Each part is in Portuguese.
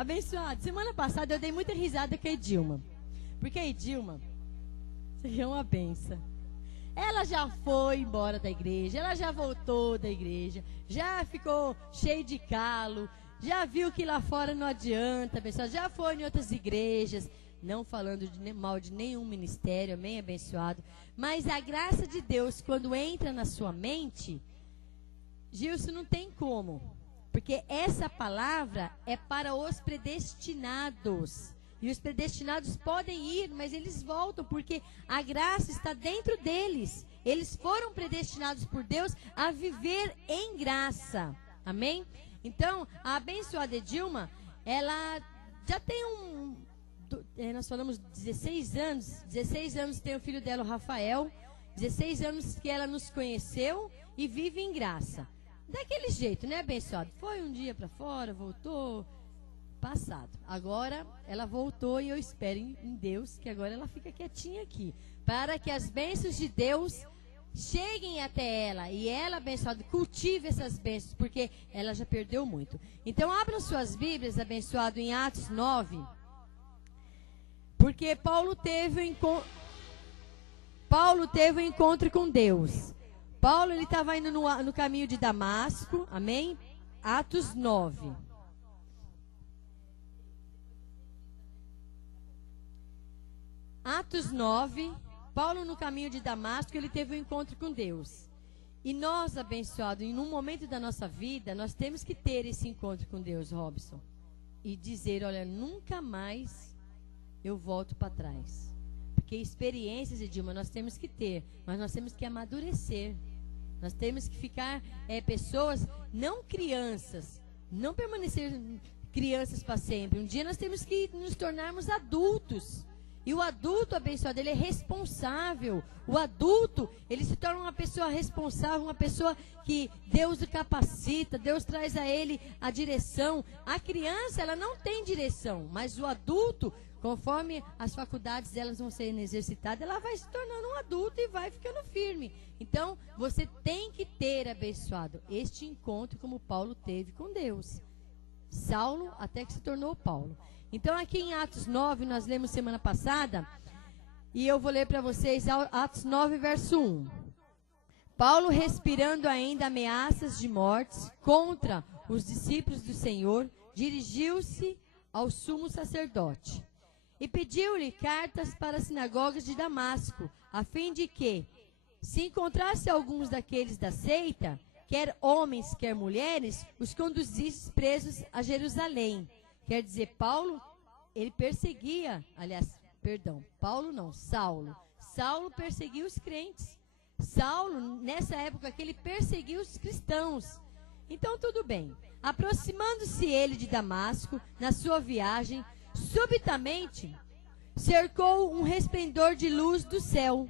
Abençoado, semana passada eu dei muita risada com a Edilma. Porque a Edilma, isso é uma benção. Ela já foi embora da igreja, ela já voltou da igreja, já ficou cheio de calo, já viu que lá fora não adianta, abençoado, já foi em outras igrejas, não falando mal de nenhum ministério, amém, abençoado. Mas a graça de Deus, quando entra na sua mente, Gilson, não tem como. Porque essa palavra é para os predestinados. E os predestinados podem ir, mas eles voltam, porque a graça está dentro deles. Eles foram predestinados por Deus a viver em graça. Amém? Então, a abençoada Edilma, ela já tem nós falamos 16 anos. 16 anos tem o filho dela, o Rafael. 16 anos que ela nos conheceu e vive em graça. Daquele jeito, né, abençoado? Foi um dia para fora, voltou, passado. Agora ela voltou e eu espero em Deus que agora ela fica quietinha aqui, para que as bênçãos de Deus cheguem até ela e ela, abençoada, cultive essas bênçãos, porque ela já perdeu muito. Então abram suas Bíblias, abençoado, em Atos 9, porque Paulo teve um encontro com Deus. Paulo, ele estava indo no caminho de Damasco, amém? Atos 9. Atos 9, Paulo no caminho de Damasco, ele teve um encontro com Deus. E nós, abençoados, em um momento da nossa vida, nós temos que ter esse encontro com Deus, Robson. E dizer, olha, nunca mais eu volto para trás. Porque experiências, Edilma, nós temos que ter, mas nós temos que amadurecer. Nós temos que ficar pessoas, não crianças, não permanecer crianças para sempre. Um dia nós temos que nos tornarmos adultos. E o adulto, abençoado, ele é responsável. O adulto, ele se torna uma pessoa responsável, uma pessoa que Deus o capacita, Deus traz a ele a direção. A criança, ela não tem direção, mas o adulto, conforme as faculdades delas vão sendo exercitadas, ela vai se tornando um adulto e vai ficando firme. Então, você tem que ter, abençoado, este encontro como Paulo teve com Deus. Saulo, até que se tornou Paulo. Então, aqui em Atos 9, nós lemos semana passada, e eu vou ler para vocês Atos 9, verso 1. Paulo, respirando ainda ameaças de mortes contra os discípulos do Senhor, dirigiu-se ao sumo sacerdote e pediu-lhe cartas para as sinagogas de Damasco, a fim de que, se encontrasse alguns daqueles da seita, quer homens, quer mulheres, os conduzisse presos a Jerusalém. Quer dizer, Paulo, ele perseguia, Saulo. Saulo perseguia os crentes. Saulo, nessa época, que ele perseguia os cristãos. Então, tudo bem. Aproximando-se ele de Damasco, na sua viagem, subitamente cercou um resplendor de luz do céu.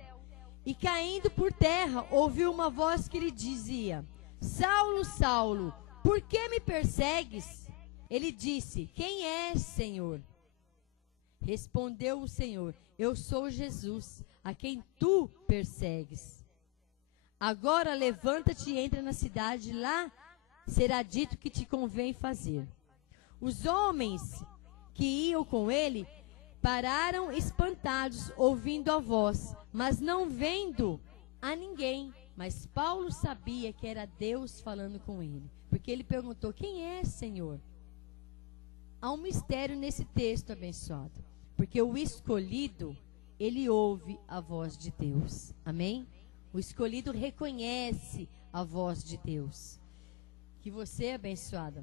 E caindo por terra, ouviu uma voz que lhe dizia: Saulo, Saulo, por que me persegues? Ele disse: Quem és, Senhor? Respondeu o Senhor: Eu sou Jesus, a quem tu persegues. Agora levanta-te e entra na cidade, lá será dito que te convém fazer. Os homens que iam com ele pararam espantados, ouvindo a voz, mas não vendo a ninguém. Mas Paulo sabia que era Deus falando com ele, porque ele perguntou: Quem é, Senhor? Há um mistério nesse texto, abençoado, porque o escolhido, ele ouve a voz de Deus, amém? O escolhido reconhece a voz de Deus. Que você, abençoada,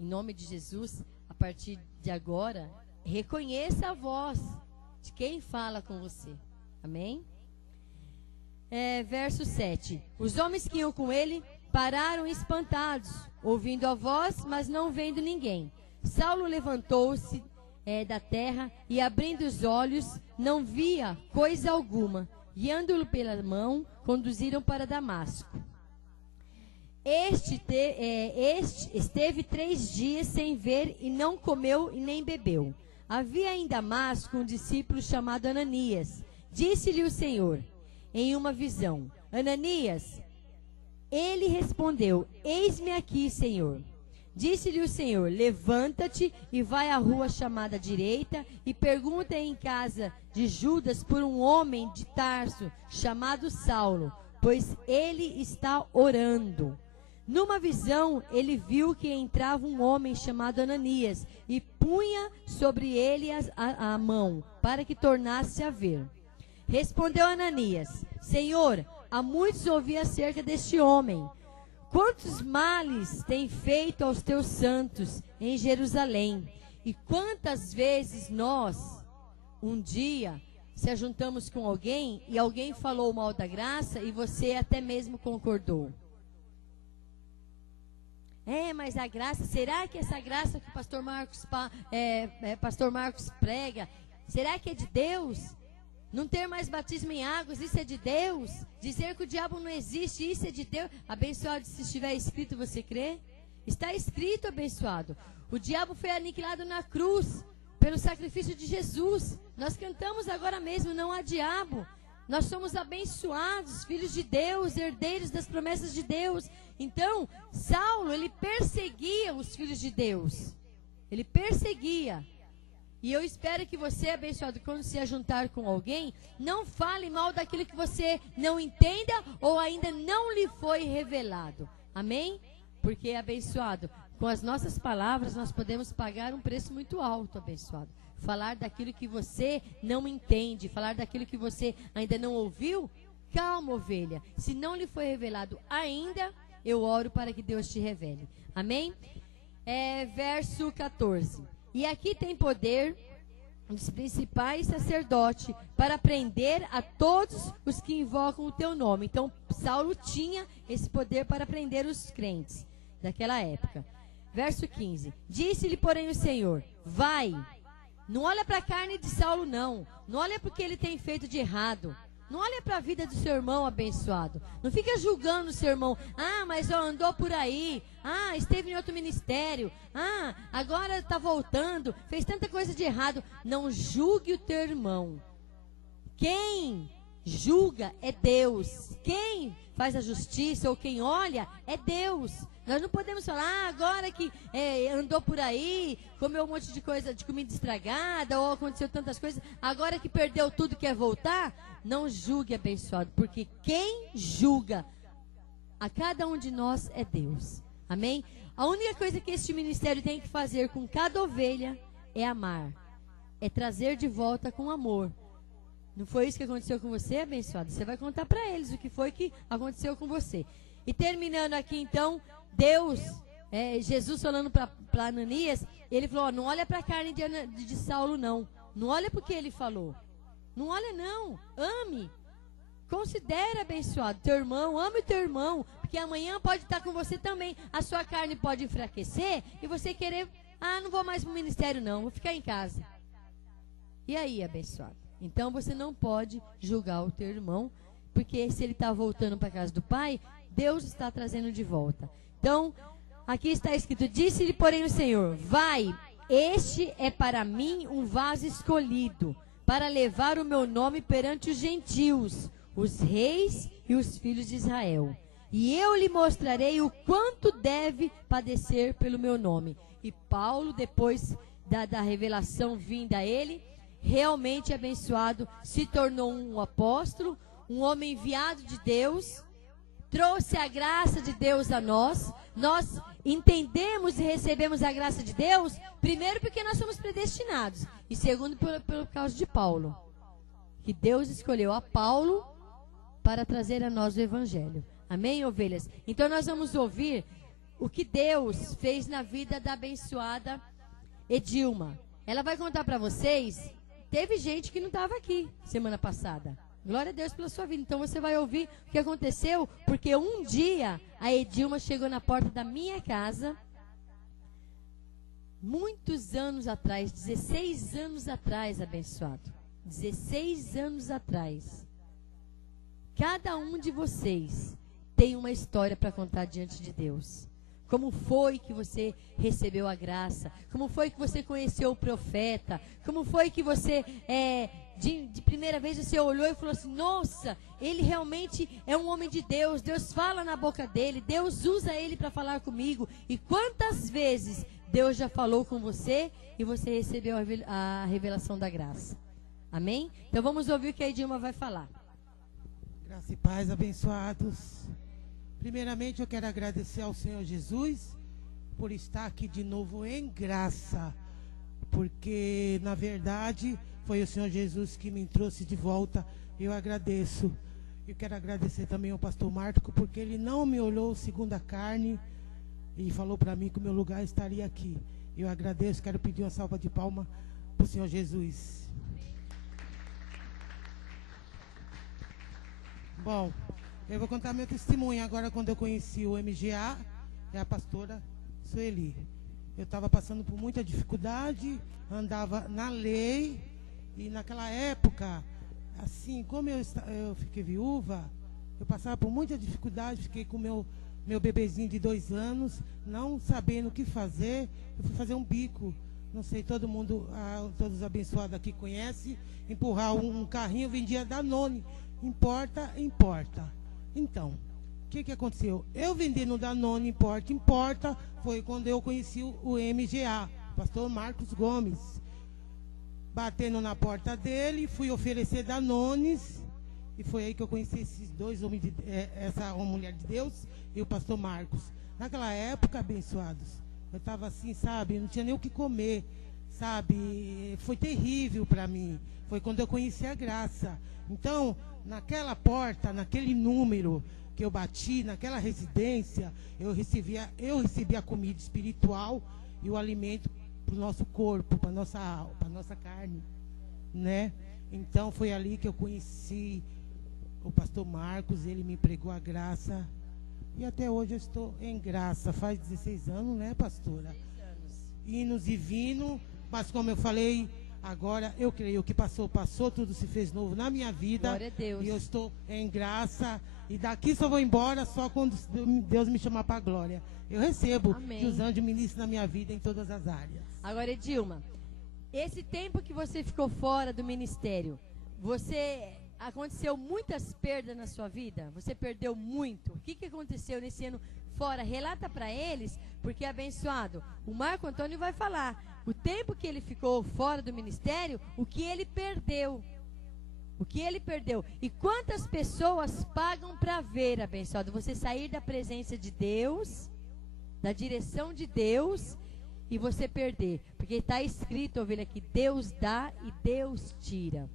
em nome de Jesus, a partir de agora, reconheça a voz de quem fala com você, amém? Verso 7. Os homens que iam com ele pararam espantados, ouvindo a voz, mas não vendo ninguém. Saulo levantou-se da terra e, abrindo os olhos, não via coisa alguma. Guiando-o pela mão, conduziram para Damasco. Este esteve 3 dias sem ver e não comeu e nem bebeu. Havia em Damasco um discípulo chamado Ananias. Disse-lhe o Senhor em uma visão: Ananias. Ele respondeu: Eis-me aqui, Senhor. Disse-lhe o Senhor: levanta-te e vai à rua chamada direita e pergunta em casa de Judas por um homem de Tarso chamado Saulo, pois ele está orando. Numa visão, ele viu que entrava um homem chamado Ananias e punha sobre ele a mão, para que tornasse a ver. Respondeu Ananias: Senhor, há muitos ouvi acerca deste homem. Quantos males tem feito aos teus santos em Jerusalém? E quantas vezes nós, um dia, se ajuntamos com alguém e alguém falou mal da graça e você até mesmo concordou? Mas a graça, será que essa graça que o pastor Marcos prega, será que é de Deus? Não ter mais batismo em águas, isso é de Deus? Dizer que o diabo não existe, isso é de Deus? Abençoado, se estiver escrito, você crê? Está escrito, abençoado. O diabo foi aniquilado na cruz, pelo sacrifício de Jesus. Nós cantamos agora mesmo, não há diabo. Nós somos abençoados, filhos de Deus, herdeiros das promessas de Deus. Então, Saulo, ele perseguia os filhos de Deus. Ele perseguia. E eu espero que você, abençoado, quando se ajuntar com alguém, não fale mal daquilo que você não entenda ou ainda não lhe foi revelado. Amém? Porque, abençoado, com as nossas palavras nós podemos pagar um preço muito alto, abençoado. Falar daquilo que você não entende, falar daquilo que você ainda não ouviu, calma, ovelha. Se não lhe foi revelado ainda, eu oro para que Deus te revele. Amém? Verso 14. E aqui tem poder dos principais sacerdotes para prender a todos os que invocam o teu nome. Então, Saulo tinha esse poder para prender os crentes daquela época. Verso 15. Disse-lhe, porém, o Senhor: vai. Não olha para a carne de Saulo, não. Não olha para o que ele tem feito de errado. Não olha para a vida do seu irmão abençoado. Não fica julgando o seu irmão. Mas andou por aí. Esteve em outro ministério. Agora está voltando. Fez tanta coisa de errado. Não julgue o teu irmão. Quem julga é Deus. Quem faz a justiça ou quem olha é Deus. Nós não podemos falar, agora que andou por aí, comeu um monte de coisa, de comida estragada, ou aconteceu tantas coisas, agora que perdeu tudo quer voltar. Não julgue, abençoado, porque quem julga a cada um de nós é Deus. Amém? A única coisa que este ministério tem que fazer com cada ovelha é amar, é trazer de volta com amor. Não foi isso que aconteceu com você, abençoado? Você vai contar para eles o que foi que aconteceu com você. E terminando aqui então, Jesus falando para Ananias, ele falou: não olha para a carne de Saulo, não. Não olha porque ele falou. Não olha, não. Ame. Considere, abençoado, teu irmão. Ame o teu irmão. Porque amanhã pode estar com você também. A sua carne pode enfraquecer e você querer: não vou mais para o ministério, não. Vou ficar em casa. E aí, abençoado? Então você não pode julgar o teu irmão, porque se ele está voltando para a casa do pai, Deus está trazendo de volta. Então, aqui está escrito: disse-lhe, porém, o Senhor: vai, este é para mim um vaso escolhido, para levar o meu nome perante os gentios, os reis e os filhos de Israel. E eu lhe mostrarei o quanto deve padecer pelo meu nome. E Paulo, depois da revelação vinda a ele, realmente abençoado, se tornou um apóstolo, um homem enviado de Deus, trouxe a graça de Deus a nós. Nós entendemos e recebemos a graça de Deus, primeiro porque nós somos predestinados, e segundo por causa de Paulo, que Deus escolheu a Paulo para trazer a nós o Evangelho. Amém, ovelhas? Então nós vamos ouvir o que Deus fez na vida da abençoada Edilma. Ela vai contar para vocês. Teve gente que não estava aqui semana passada. Glória a Deus pela sua vida. Então você vai ouvir o que aconteceu, porque um dia a Edilma chegou na porta da minha casa, muitos anos atrás, 16 anos atrás, abençoado. 16 anos atrás. Cada um de vocês tem uma história para contar diante de Deus. Como foi que você recebeu a graça? Como foi que você conheceu o profeta? Como foi que você de primeira vez você olhou e falou assim, nossa, ele realmente é um homem de Deus, Deus fala na boca dele, Deus usa ele para falar comigo. E quantas vezes Deus já falou com você e você recebeu a revelação da graça? Amém? Então vamos ouvir o que a Edilma vai falar. Graça e paz, abençoados. Primeiramente eu quero agradecer ao Senhor Jesus por estar aqui de novo em graça, porque na verdade foi o Senhor Jesus que me trouxe de volta. Eu agradeço. Eu quero agradecer também ao pastor Marco, porque ele não me olhou segundo a carne e falou para mim que o meu lugar estaria aqui. Eu agradeço, quero pedir uma salva de palmas para o Senhor Jesus. Bom, eu vou contar meu testemunho agora. Quando eu conheci o MGA, é a pastora Sueli. Eu estava passando por muita dificuldade, andava na lei, e naquela época, assim, como eu fiquei viúva, eu passava por muita dificuldade, fiquei com meu bebezinho de 2 anos, não sabendo o que fazer. Eu fui fazer um bico, não sei, todo mundo, todos os abençoados aqui conhecem, empurrar um carrinho, vendia Danone, importa. Então, o que aconteceu? Eu vendendo Danone, importa, foi quando eu conheci o MGA, pastor Marcos Gomes. Batendo na porta dele, fui oferecer Danones, e foi aí que eu conheci esses dois homens, essa uma mulher de Deus e o pastor Marcos. Naquela época, abençoados, eu estava assim, sabe, não tinha nem o que comer, sabe, foi terrível para mim. Foi quando eu conheci a graça. Então, naquela porta, naquele número que eu bati, naquela residência, eu recebia a comida espiritual e o alimento para o nosso corpo, para nossa alma, para nossa carne, né? Então foi ali que eu conheci o pastor Marcos. Ele me pregou a graça e até hoje eu estou em graça. Faz 16 anos, né, pastora? 16 anos. Inos e vindo, mas como eu falei, agora eu creio que passou, tudo se fez novo na minha vida. Glória a Deus. E eu estou em graça. E daqui só vou embora só quando Deus me chamar para a glória. Eu recebo. Amém. Que os anjos ministram na minha vida em todas as áreas. Agora, Edilma, esse tempo que você ficou fora do ministério, aconteceu muitas perdas na sua vida? Você perdeu muito? O que aconteceu nesse ano fora? Relata para eles, porque abençoado, o Marco Antônio vai falar o tempo que ele ficou fora do ministério, o que ele perdeu. O que ele perdeu. E quantas pessoas pagam para ver, abençoado, você sair da presença de Deus, da direção de Deus, e você perder. Porque está escrito, ovelha, que Deus dá e Deus tira.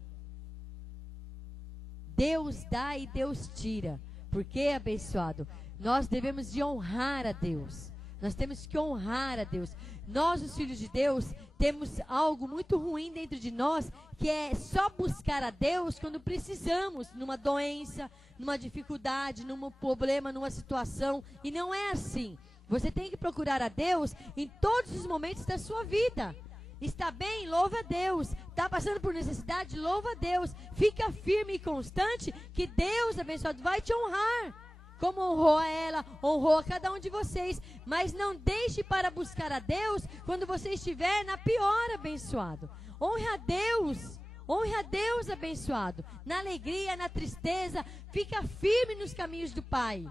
Deus dá e Deus tira. Porque, abençoado, nós devemos de honrar a Deus. Nós temos que honrar a Deus. Nós, os filhos de Deus, temos algo muito ruim dentro de nós, que é só buscar a Deus quando precisamos, numa doença, numa dificuldade, num problema, numa situação. E não é assim. Você tem que procurar a Deus em todos os momentos da sua vida. Está bem? Louva a Deus. Está passando por necessidade? Louva a Deus. Fica firme e constante, que Deus, abençoado, vai te honrar. Como honrou a ela, honrou a cada um de vocês. Mas não deixe para buscar a Deus quando você estiver na pior, abençoado. Honre a Deus. Honre a Deus, abençoado. Na alegria, na tristeza, fica firme nos caminhos do Pai.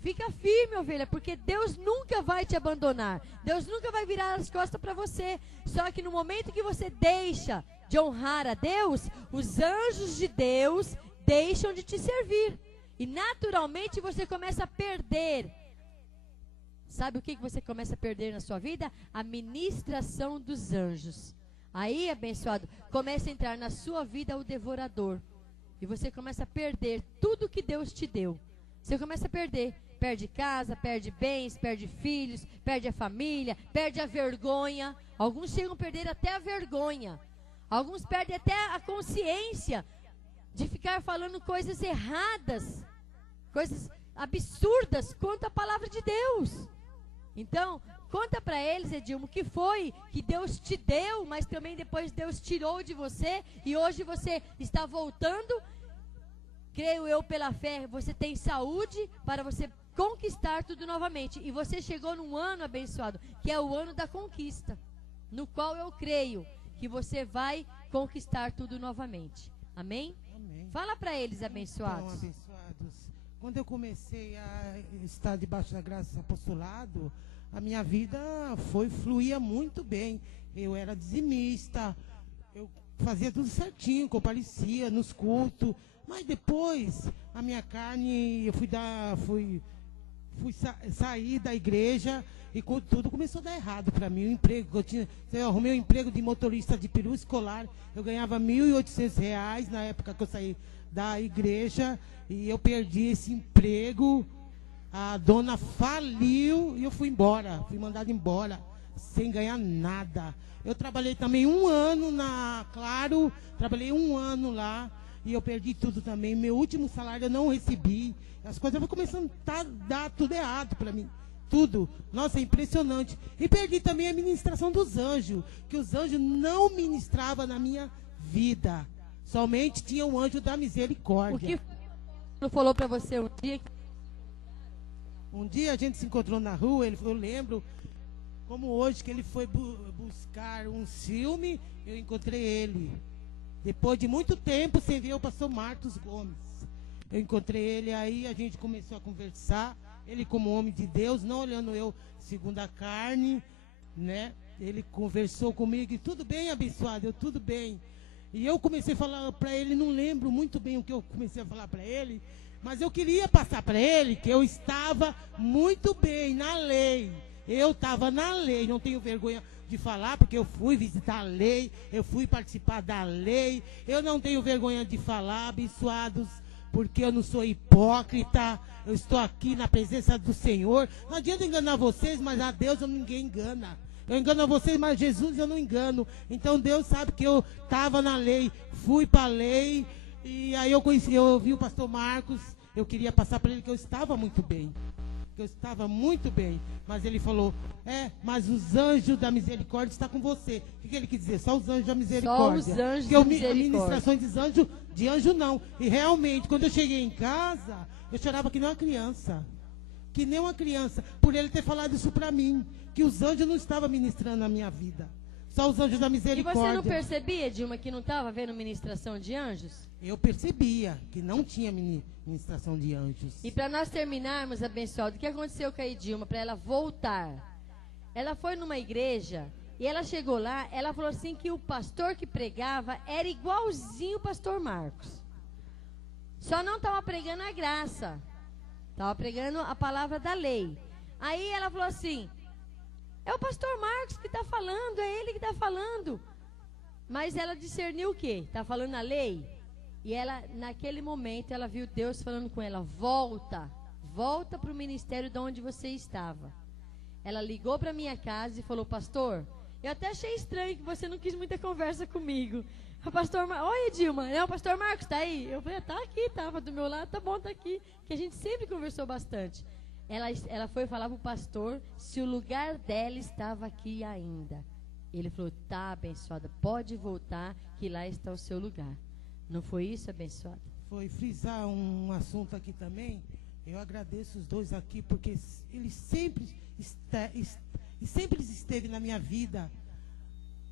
Fica firme, ovelha, porque Deus nunca vai te abandonar. Deus nunca vai virar as costas para você. Só que no momento que você deixa de honrar a Deus, os anjos de Deus deixam de te servir. E naturalmente você começa a perder. Sabe o que você começa a perder na sua vida? A ministração dos anjos. Aí, abençoado, começa a entrar na sua vida o devorador. E você começa a perder tudo que Deus te deu. Você começa a perder. Perde casa, perde bens, perde filhos, perde a família, perde a vergonha. Alguns chegam a perder até a vergonha. Alguns perdem até a consciência de ficar falando coisas erradas, coisas absurdas contra a palavra de Deus. Então, conta para eles, Edilma, o que foi que Deus te deu, mas também depois Deus tirou de você e hoje você está voltando. Creio eu pela fé, você tem saúde para você conquistar tudo novamente. E você chegou num ano abençoado, que é o ano da conquista, no qual eu creio que você vai conquistar tudo novamente. Amém? Amém. Fala para eles, abençoados. Então, abençoados, quando eu comecei a estar debaixo da graça do apostolado, a minha vida fluía muito bem. Eu era dizimista, eu fazia tudo certinho, comparecia nos cultos. Mas depois, a minha carne, eu sair da igreja e tudo começou a dar errado para mim. O emprego que eu tinha, eu arrumei um emprego de motorista de peru escolar, eu ganhava R$ 1.800 na época que eu saí da igreja, e eu perdi esse emprego. A dona faliu e eu fui embora, fui mandado embora, sem ganhar nada. Eu trabalhei também 1 ano na Claro, trabalhei 1 ano lá, e eu perdi tudo também. Meu último salário eu não recebi. As coisas vão começando a dar tudo errado para mim. Tudo. Nossa, é impressionante. E perdi também a ministração dos anjos, que os anjos não ministravam na minha vida. Somente tinha o anjo da misericórdia. O que ele falou para você um dia? Um dia a gente se encontrou na rua, eu lembro, como hoje, que ele foi buscar um filme, eu encontrei ele. Depois de muito tempo, sem ver o pastor Marcos Gomes. Eu encontrei ele, aí a gente começou a conversar. Ele, como homem de Deus, não olhando eu segundo a carne, né? Ele conversou comigo e tudo bem, abençoado, tudo bem. E eu comecei a falar para ele, não lembro muito bem o que eu comecei a falar para ele, mas eu queria passar para ele que eu estava muito bem na lei. Eu estava na lei, não tenho vergonha de falar, porque eu fui visitar a lei, eu fui participar da lei. Eu não tenho vergonha de falar, abençoados, porque eu não sou hipócrita. Eu estou aqui na presença do Senhor. Não adianta enganar vocês, mas a Deus ninguém engana. Eu engano a vocês, mas Jesus eu não engano. Então Deus sabe que eu estava na lei, fui para a lei. E aí eu ouvi o pastor Marcos. Eu queria passar para ele que eu estava muito bem. Que eu estava muito bem. Mas ele falou, mas os anjos da misericórdia estão com você. O que ele quis dizer? Só os anjos da misericórdia. Só os anjos da misericórdia. A ministração de anjo não. E realmente, quando eu cheguei em casa, eu chorava que nem uma criança. Que nem uma criança. Por ele ter falado isso para mim. Que os anjos não estavam ministrando na minha vida. Só os anjos da misericórdia. E você não percebia, Dilma, que não estava vendo ministração de anjos? Eu percebia que não tinha ministração de anjos. E para nós terminarmos, abençoado, o que aconteceu com a Dilma para ela voltar? Ela foi numa igreja e ela chegou lá, ela falou assim que o pastor que pregava era igualzinho o pastor Marcos. Só não estava pregando a graça. Estava pregando a palavra da lei. Aí ela falou assim, é o pastor Marcos que está falando, é ele que está falando. Mas ela discerniu o quê? Está falando a lei? E ela, naquele momento, ela viu Deus falando com ela, volta para o ministério de onde você estava. Ela ligou para minha casa e falou, pastor, eu até achei estranho que você não quis muita conversa comigo. O pastor oi, Dilma, o pastor Marcos está aí? Eu falei, tá aqui, estava do meu lado, tá bom, tá aqui. Que a gente sempre conversou bastante. Ela foi falar para o pastor se o lugar dela estava aqui ainda. Ele falou, tá, abençoada, pode voltar, que lá está o seu lugar. Não foi isso, abençoada? Foi frisar um assunto aqui também. Eu agradeço os dois aqui, porque eles sempre esteve na minha vida.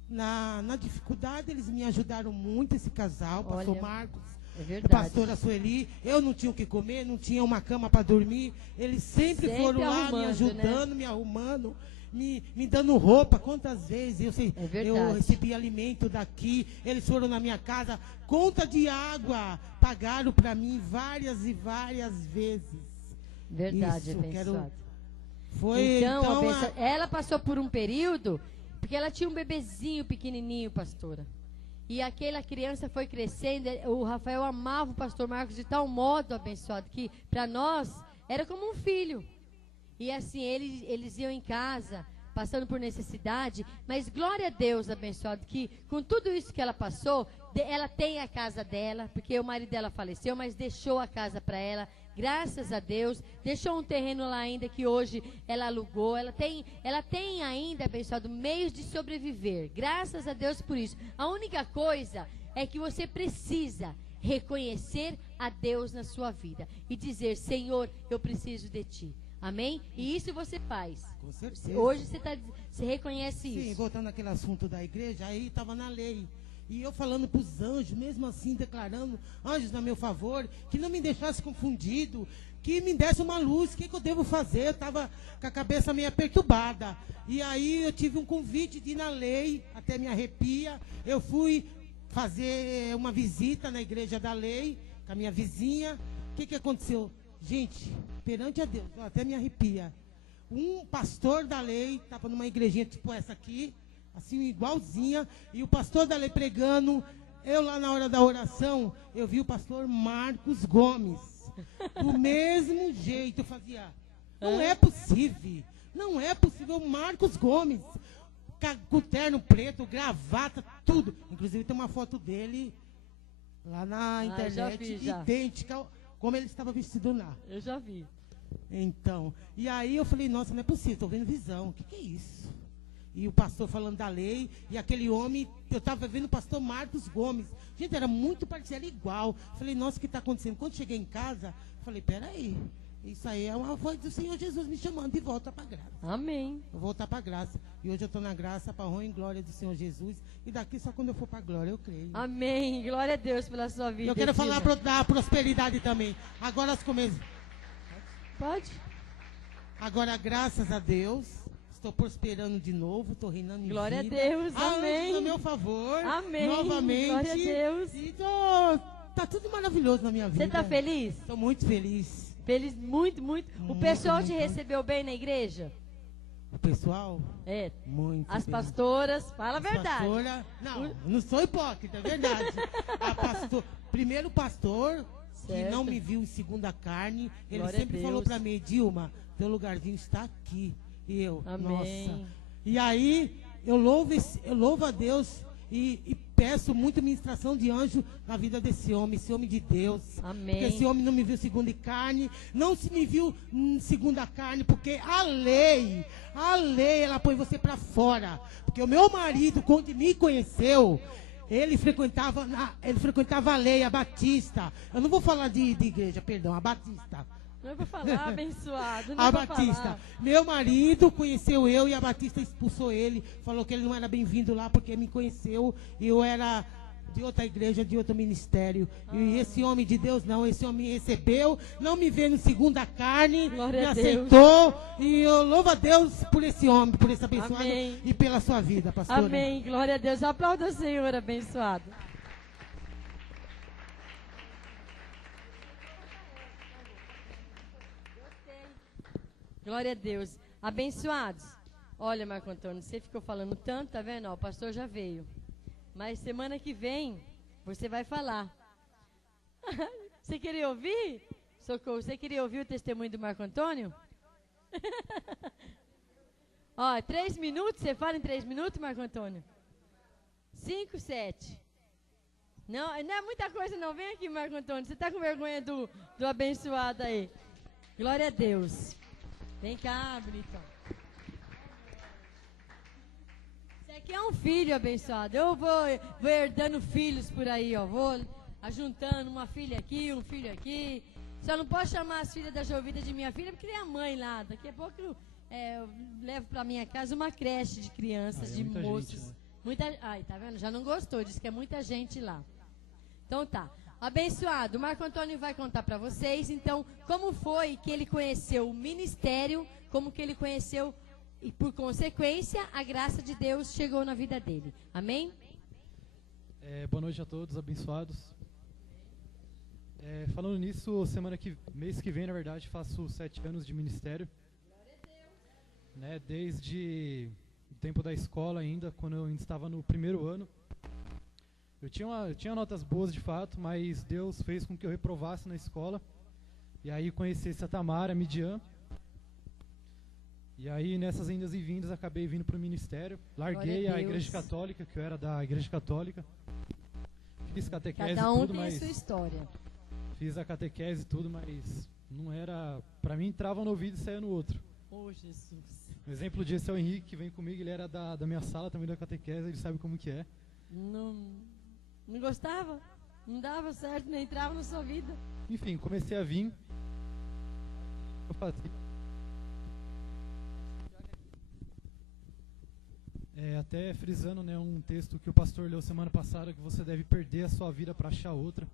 Na dificuldade, eles me ajudaram muito, esse casal, o pastor Marcos, é a pastora Sueli. Eu não tinha o que comer, não tinha uma cama para dormir. Eles sempre foram lá me ajudando, né? Me arrumando, me dando roupa. Quantas vezes eu recebi alimento daqui. Eles foram na minha casa, conta de água pagaram para mim várias e várias vezes. Verdade, abençoada. Então, ela passou por um período, porque ela tinha um bebezinho pequenininho, pastora. E aquela criança foi crescendo. O Rafael amava o pastor Marcos de tal modo, abençoado, que para nós era como um filho. E assim, eles iam em casa, passando por necessidade. Mas glória a Deus, abençoado, que com tudo isso que ela passou, ela tem a casa dela, porque o marido dela faleceu, mas deixou a casa para ela. Graças a Deus, deixou um terreno lá ainda que hoje ela alugou. Ela tem ainda, abençoado, meios de sobreviver. Graças a Deus por isso. A única coisa é que você precisa reconhecer a Deus na sua vida e dizer, Senhor, eu preciso de Ti. Amém? E isso você faz. Com certeza. Hoje você reconhece isso. Sim, voltando àquele assunto da igreja, aí estava na lei. E eu falando para os anjos, mesmo assim declarando, anjos a meu favor, que não me deixasse confundido, que me desse uma luz, o que eu devo fazer? Eu estava com a cabeça meio perturbada. E aí eu tive um convite de ir na lei, até me arrepia. Eu fui fazer uma visita na igreja da lei, com a minha vizinha. O que aconteceu? Gente, perante a Deus, até me arrepia. Um pastor da lei, estava numa igrejinha tipo essa aqui, assim, igualzinha, e o pastor da lei pregando. Eu lá na hora da oração, eu vi o pastor Marcos Gomes. Do mesmo jeito fazia. Não é possível. Não é possível. Marcos Gomes, com terno preto, gravata, tudo. Inclusive tem uma foto dele lá na internet, idêntica como ele estava vestido lá. Eu já vi. Então, e aí eu falei, nossa, não é possível, estou vendo visão. O que é isso? E o pastor falando da lei, e aquele homem, eu estava vendo o pastor Marcos Gomes. Gente, era muito parecido, era igual. Falei, nossa, o que está acontecendo? Quando cheguei em casa, falei, peraí, isso aí é uma voz do Senhor Jesus me chamando de volta para a graça. Amém. Vou voltar para a graça. E hoje eu estou na graça, para a honra e glória do Senhor Jesus. E daqui só quando eu for para a glória, eu creio. Amém. Glória a Deus pela sua vida. Eu quero falar da prosperidade também. Agora as começas. Pode? Agora, graças a Deus, estou prosperando de novo, estou reinando em glória vida. Glória a Deus, amém. A meu favor. Amém. Novamente. Glória a Deus. E tá tudo maravilhoso na minha vida. Você está feliz? Estou muito feliz. Feliz, muito, muito. O pessoal te recebeu bem na igreja? O pessoal? É. Muito. As pastoras, fala a verdade. Não sou hipócrita, é verdade. Primeiro pastor, que não me viu em segunda carne, ele glória sempre falou para mim, Dilma, teu lugarzinho está aqui. E eu, amém. Nossa. E aí, eu louvo a Deus e peço muito ministração de anjo na vida desse homem, esse homem de Deus. Amém. Porque esse homem não me viu segunda carne, não se me viu segunda carne, porque a lei, ela põe você para fora. Porque o meu marido, quando me conheceu, ele frequentava a lei, a Batista. Eu não vou falar de igreja, perdão, a Batista. Não é para falar, abençoado. Não a Batista. Falar. Meu marido conheceu eu e a Batista expulsou ele. Falou que ele não era bem-vindo lá porque me conheceu. E eu era de outra igreja, de outro ministério. E esse homem de Deus não. Esse homem me recebeu, não me vendo segunda carne. Glória me a aceitou. Deus. E eu louvo a Deus por esse homem, por esse abençoado. Amém. E pela sua vida, pastor. Amém. Glória a Deus. Aplauda o Senhor, abençoado. Glória a Deus. Abençoados. Olha, Marco Antônio, você ficou falando tanto, tá vendo? Ó, o pastor já veio. Mas semana que vem, você vai falar. Você queria ouvir? Socorro, você queria ouvir o testemunho do Marco Antônio? Ó, 3 minutos, você fala em 3 minutos, Marco Antônio? 5, 7. Não é muita coisa não. Vem aqui, Marco Antônio. Você está com vergonha do abençoado aí. Glória a Deus. Vem cá, bonitão. Você aqui é um filho abençoado. Eu vou herdando filhos por aí, ó. Vou ajuntando uma filha aqui, um filho aqui. Só não posso chamar as filhas da Jovita de minha filha, porque tem a mãe lá. Daqui a pouco eu levo para minha casa uma creche de crianças, de moços. Gente, né? Ai, tá vendo? Já não gostou, disse que é muita gente lá. Então tá. Abençoado, o Marco Antônio vai contar para vocês, então, como foi que ele conheceu o ministério, como que ele conheceu, e por consequência, a graça de Deus chegou na vida dele. Amém? Boa noite a todos, abençoados. Falando nisso, mês que vem, na verdade, faço 7 anos de ministério. Glória a Deus. Né, desde o tempo da escola ainda, quando eu ainda estava no primeiro ano. Eu tinha notas boas de fato, mas Deus fez com que eu reprovasse na escola. E aí conhecesse a Tamara, a Midian. E aí nessas indas e vindas acabei vindo para o ministério. Larguei a igreja católica, que eu era da igreja católica. Fiz catequese e tudo, tem mas... a sua história. Fiz a catequese e tudo, mas não era... Para mim entrava no ouvido e saía no outro. Oh, Jesus. Um exemplo disso é o Henrique, que vem comigo, ele era da minha sala também da catequese, ele sabe como que é. Não gostava? Não dava certo, nem entrava na sua vida. Enfim, comecei a vir. Eu fazia. Até frisando, né, um texto que o pastor leu semana passada, que você deve perder a sua vida para achar outra.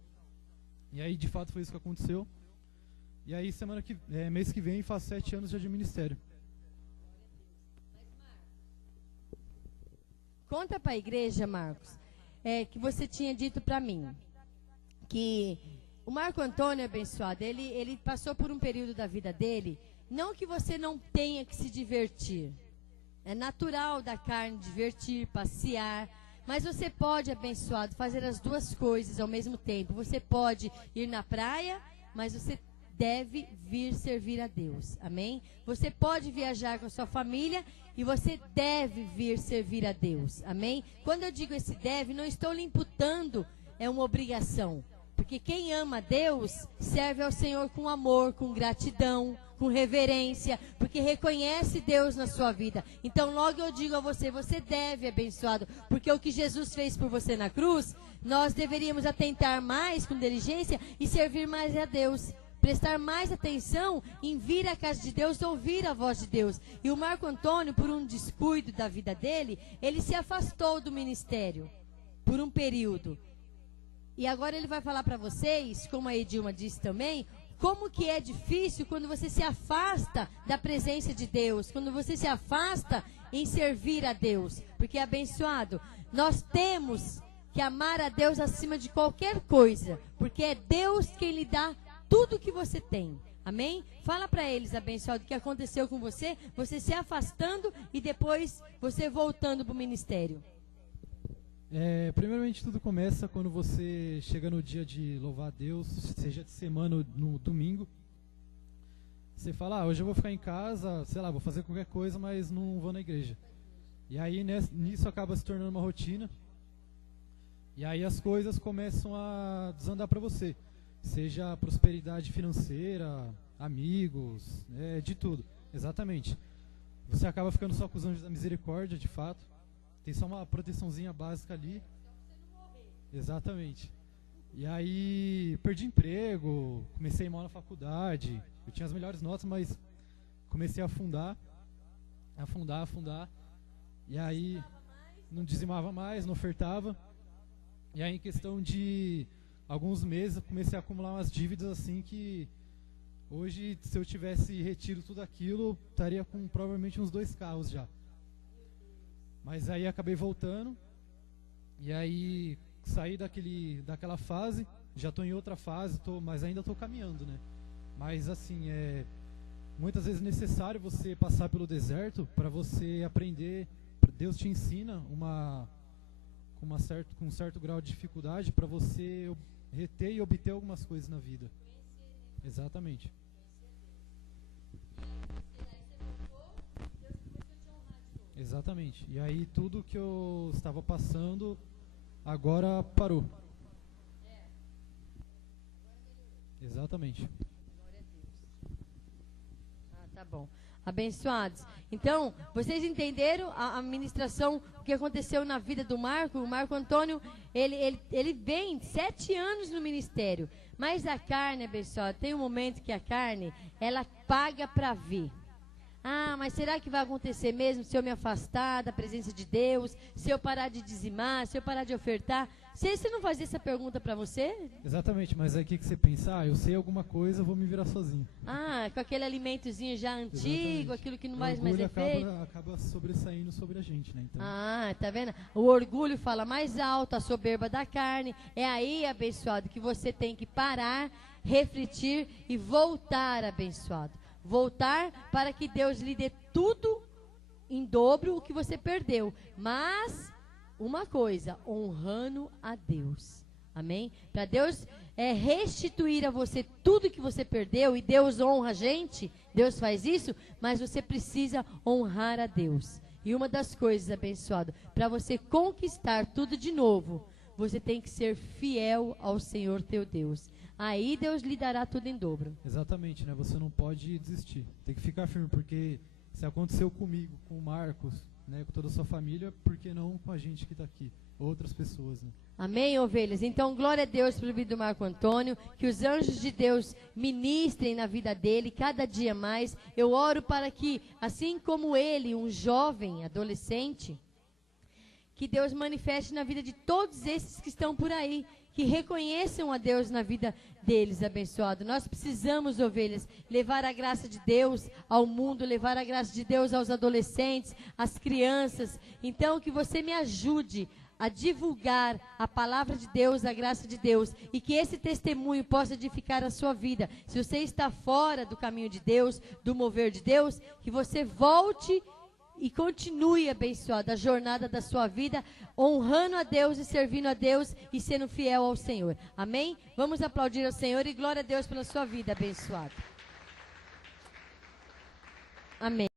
E aí, de fato, foi isso que aconteceu. E aí, mês que vem, faço 7 anos já de ministério. Conta para a igreja, Marcos, que você tinha dito para mim, que o Marco Antônio abençoado, ele passou por um período da vida dele, não que você não tenha que se divertir. É natural da carne divertir, passear, mas você pode, abençoado, fazer as duas coisas ao mesmo tempo. Você pode ir na praia, mas você deve vir servir a Deus. Amém? Você pode viajar com a sua família e você deve vir servir a Deus. Amém? Quando eu digo esse deve, não estou lhe imputando uma obrigação. Porque quem ama a Deus serve ao Senhor com amor, com gratidão, com reverência, porque reconhece Deus na sua vida. Então logo eu digo a você, você deve, abençoado, porque o que Jesus fez por você na cruz, nós deveríamos atentar mais com diligência e servir mais a Deus. Prestar mais atenção em vir à casa de Deus, ouvir a voz de Deus. E o Marco Antônio, por um descuido da vida dele, ele se afastou do ministério por um período. E agora ele vai falar para vocês, como a Edilma disse também, como que é difícil quando você se afasta da presença de Deus, quando você se afasta em servir a Deus. Porque, abençoado, nós temos que amar a Deus acima de qualquer coisa, porque é Deus quem lhe dá tudo o que você tem. Amém? Fala para eles, abençoado, o que aconteceu com você, você se afastando e depois você voltando para o ministério. Primeiramente, tudo começa quando você chega no dia de louvar a Deus, seja de semana ou no domingo. Você fala, hoje eu vou ficar em casa, sei lá, vou fazer qualquer coisa, mas não vou na igreja. E aí nisso acaba se tornando uma rotina. E aí as coisas começam a desandar para você. Seja prosperidade financeira, amigos, de tudo. Exatamente. Você acaba ficando só com os anjos da misericórdia, de fato. Tem só uma proteçãozinha básica ali. Exatamente. E aí perdi emprego, comecei mal na faculdade. Eu tinha as melhores notas, mas comecei a afundar. E aí não dizimava mais, não ofertava. E aí em questão de alguns meses eu comecei a acumular umas dívidas assim que hoje, se eu tivesse retido tudo aquilo, estaria com provavelmente uns 2 carros já. Mas aí acabei voltando, e aí saí daquela fase, já estou em outra fase, mas ainda estou caminhando, né? Mas assim, muitas vezes necessário você passar pelo deserto para você aprender. Deus te ensina com um certo grau de dificuldade para você reter e obter algumas coisas na vida. Exatamente. Exatamente. E aí tudo que eu estava passando agora parou. Exatamente. Glória a Deus. Tá bom. Abençoados. Então, vocês entenderam a ministração, o que aconteceu na vida do Marco? O Marco Antônio, ele vem 7 anos no ministério. Mas a carne, abençoado, tem um momento que a carne, ela paga para ver. Mas será que vai acontecer mesmo se eu me afastar da presença de Deus? Se eu parar de dizimar? Se eu parar de ofertar? Você não fazia essa pergunta para você? Exatamente, mas aí o que você pensa? Eu sei alguma coisa, eu vou me virar sozinho. Com aquele alimentozinho já antigo, exatamente. Aquilo que não mais é feito. Acaba sobressaindo sobre a gente, né? Então... tá vendo? O orgulho fala mais alto, a soberba da carne. É aí, abençoado, que você tem que parar, refletir e voltar, abençoado. Voltar para que Deus lhe dê tudo em dobro o que você perdeu. Mas, uma coisa, honrando a Deus. Amém? Para Deus restituir a você tudo que você perdeu, e Deus honra a gente, Deus faz isso, mas você precisa honrar a Deus. E uma das coisas, abençoado, para você conquistar tudo de novo, você tem que ser fiel ao Senhor teu Deus. Aí Deus lhe dará tudo em dobro. Exatamente, né? Você não pode desistir. Tem que ficar firme, porque se aconteceu comigo, com o Marcos, né, com toda a sua família, por que não com a gente que está aqui? Outras pessoas, né? Amém, ovelhas? Então, glória a Deus pelo vida do Marco Antônio, que os anjos de Deus ministrem na vida dele cada dia mais. Eu oro para que, assim como ele, um jovem, adolescente, Que Deus manifeste na vida de todos esses que estão por aí, que reconheçam a Deus na vida deles, abençoado. Nós precisamos, ovelhas, levar a graça de Deus ao mundo, levar a graça de Deus aos adolescentes, às crianças. Então, que você me ajude a divulgar a palavra de Deus, a graça de Deus, e que esse testemunho possa edificar a sua vida. Se você está fora do caminho de Deus, do mover de Deus, que você volte e continue, abençoado, a jornada da sua vida, honrando a Deus e servindo a Deus e sendo fiel ao Senhor. Amém? Vamos aplaudir ao Senhor e glória a Deus pela sua vida, abençoado. Amém.